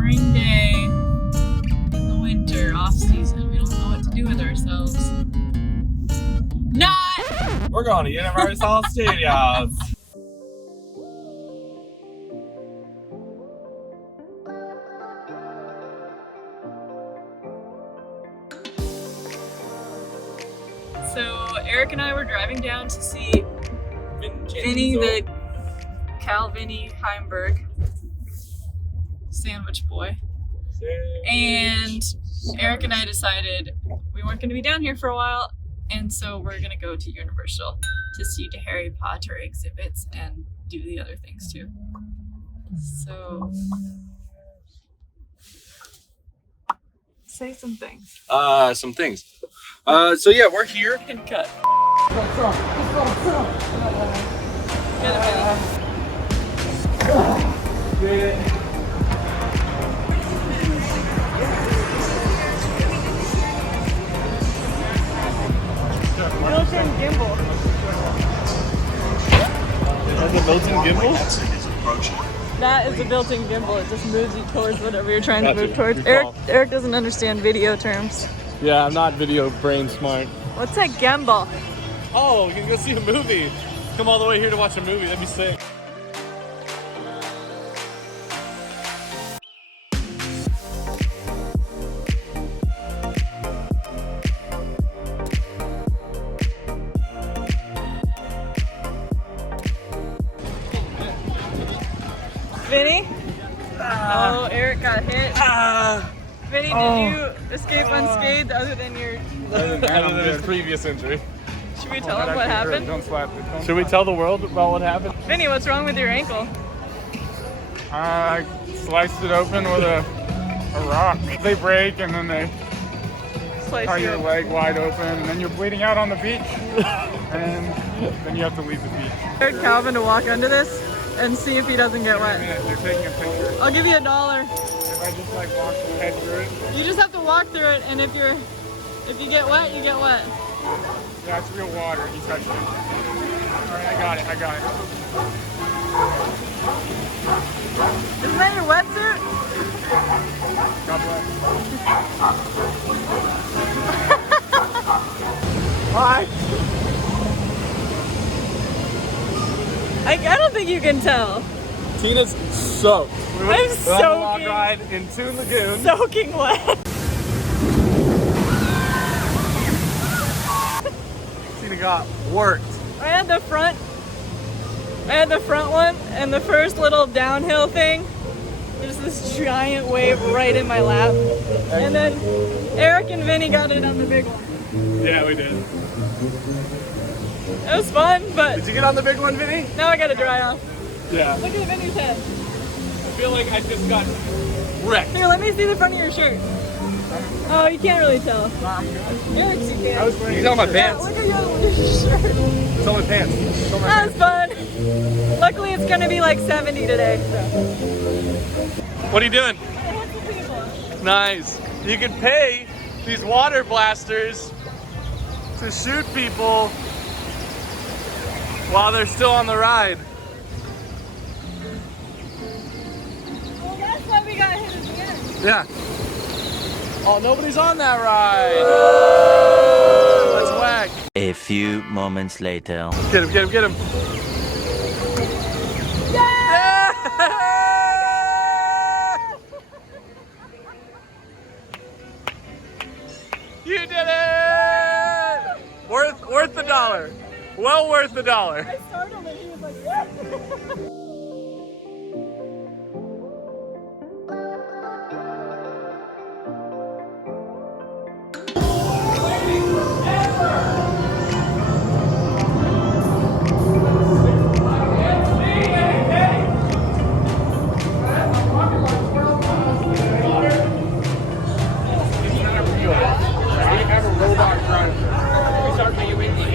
boring day in the winter, off season. We don't know what to do with ourselves. Not! We're going to Universal Studios. So Eric and I were driving down to see Vinny the Calvini Heimburg sandwich boy. And Eric and I decided we weren't going to be down here for a while, and so we're going to go to Universal to see the Harry Potter exhibits and do the other things too. So say some things. Some things. So yeah, we're here. And cut. Built-in gimbal. That's a built-in gimbal? That is a built-in gimbal. It just moves you towards whatever you're trying to Gotcha. move towards. Good call. Eric doesn't understand video terms. Yeah, I'm not video brain smart. What's a gimbal? Oh, we can go see a movie. Come all the way here to watch a movie. That'd be sick. Vinny? Oh, Eric got hit. Vinny, did you escape unscathed other than your... Other than his previous injury. Should we tell him what happened? Don't slap it. Should we tell the world about what happened? Vinny, what's wrong with your ankle? I sliced it open with a rock. They break and then they Slice cut your you. leg wide open and then you're bleeding out on the beach and then you have to leave the beach. Eric Calvin to walk under this and see if he doesn't get wet. They're taking a picture. I'll give you $1. If I just like walk the head through it. You just have to walk through it, and if you get wet, you get wet. Yeah, it's real water. He touched it. Alright, I got it. Isn't that your wetsuit? God bless. Hi. I don't think you can tell. Tina's soaked. We went I'm on a log soaking. ride in Toon Lagoon. Soaking wet. Tina got worked. I had the front one, and the first little downhill thing, there's this giant wave right in my lap. And then Eric and Vinny got it on the big one. Yeah, we did. It was fun, but Did you get on the big one, Vinny? now I gotta dry off. Yeah. Look at Vinny's head. I feel like I just got wrecked. Here, let me see the front of your shirt. Oh, you can't really tell. Eric's you can. You can tell my Yeah, pants. look at your shirt. It's on my pants. It's on my That was fun. Luckily, it's gonna be like 70 today. So. What are you doing? I want some people. Nice. You can pay these water blasters to shoot people while they're still on the ride. Well, that's why we got hit at the end. Yeah. Oh, nobody's on that ride. That's whack. A few moments later. Get him, get him, get him. You did it! Worth the $1. Well worth the $1. I startled him. He was like, yeah.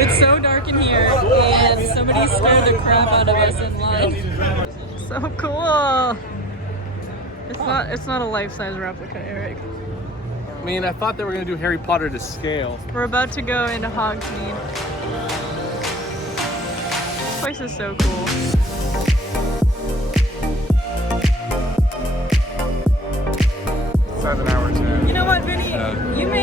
It's so dark in here, and somebody scared the crap out of us in line. So cool. It's not a life-size replica, Eric. I mean, I thought they were gonna do Harry Potter to scale. We're about to go into Hogsmeade. This place is so cool.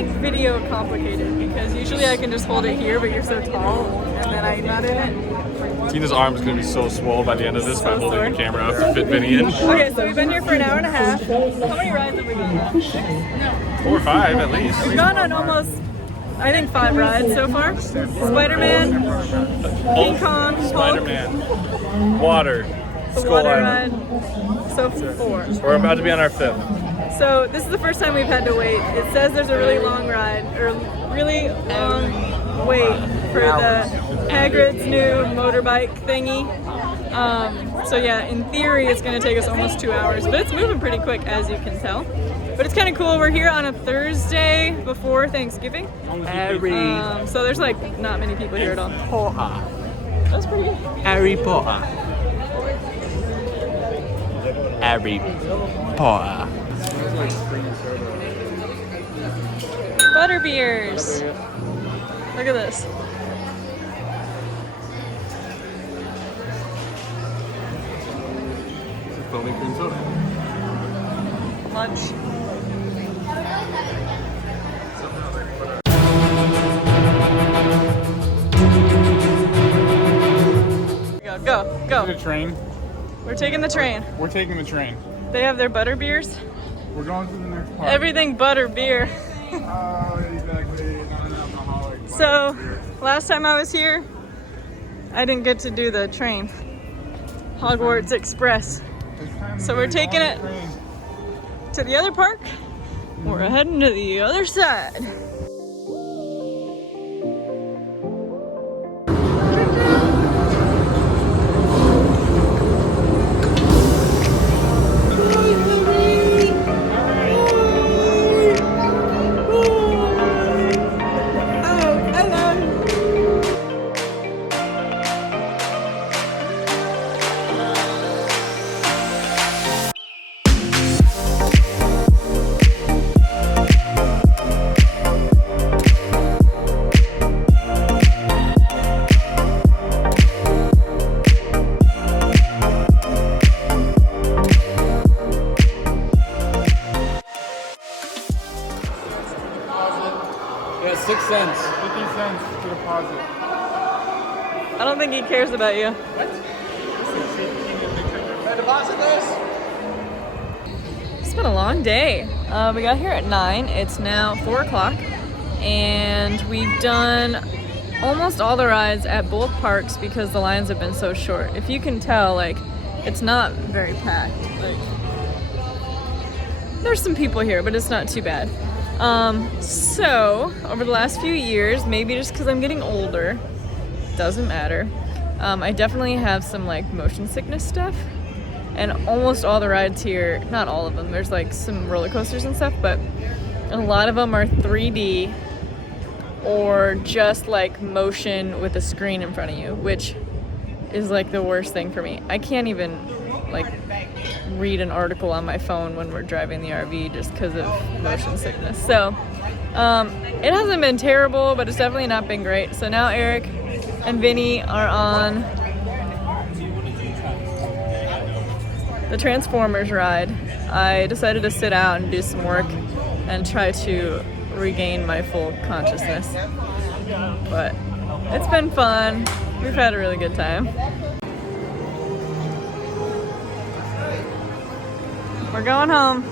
make video complicated because usually I can just hold it here, but you're so tall, and then I'm not in it. Tina's arm is going to be so swole by the end of this by holding sore. the camera up to fit Vinny in. Okay, so we've been here for an hour and a half. How many rides have we gone on? 6? 4 or 5 at least. We've gone on almost, I think, 5 rides so far. Spider-Man, King Kong, Hulk, Spider-Man, water, the Skull water Island. ride. So 4. We're about to be on our 5th. So this is the first time we've had to wait. It says there's a really long ride, or really long wait for the Hagrid's new motorbike thingy. So yeah, in theory it's gonna take us almost 2 hours, but it's moving pretty quick as you can tell. But it's kind of cool. We're here on a Thursday before Thanksgiving. So there's like not many people here at all. Potter. That's pretty good. Harry Potter. Harry Potter. Butter beers. Look at this. Foamy cream soda. Lunch. Go. The train. We're taking the train. We're taking the train. They have their butter beers. We're going to the next part. Everything butter beer. Oh, exactly. Not an alcoholic. So, last time I was here, I didn't get to do the train. Hogwarts Express. So we're taking it to the other park. We're heading to the other side. Yeah, 6 cents. 50 cents to deposit. I don't think he cares about you. Deposit this. It's been a long day. We got here at 9. It's now 4 o'clock. And we've done almost all the rides at both parks because the lines have been so short. If you can tell, like, it's not very packed. Like, there's some people here, but it's not too bad. So over the last few years, maybe just because I'm getting older, doesn't matter. I definitely have some like motion sickness stuff, and almost all the rides here, not all of them, there's like some roller coasters and stuff, but a lot of them are 3D or just like motion with a screen in front of you, which is like the worst thing for me. I can't even like read an article on my phone when we're driving the RV just because of motion sickness. So it hasn't been terrible, but it's definitely not been great. So now Eric and Vinny are on the Transformers ride. I decided to sit out and do some work and try to regain my full consciousness. But it's been fun. We've had a really good time. We're going home.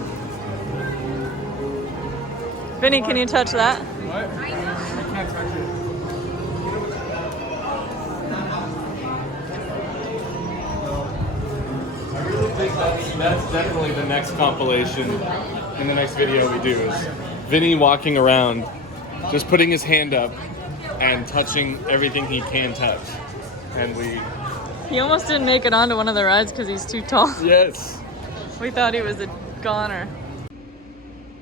Vinny, can you touch that? What? I can't touch it. I really think that's definitely the next compilation in the next video we do is Vinny walking around, just putting his hand up and touching everything he can touch. And He almost didn't make it onto one of the rides because he's too tall. yes. We thought he was a goner.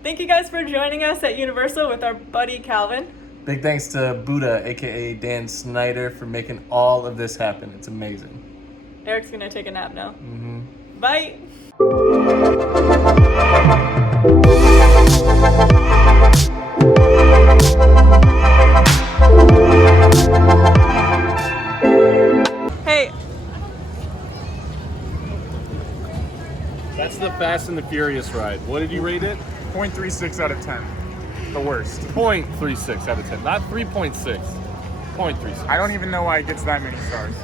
Thank you guys for joining us at Universal with our buddy Calvin. Big thanks to Buddah, aka Dan Snyder, for making all of this happen. It's amazing. Eric's gonna take a nap now. Bye. Hey. That's the Fast and the Furious ride. What did you rate it? 0.36 out of 10. the worst. 0.36 out of 10. Not 3.6. 0.36. I don't even know why it gets that many stars.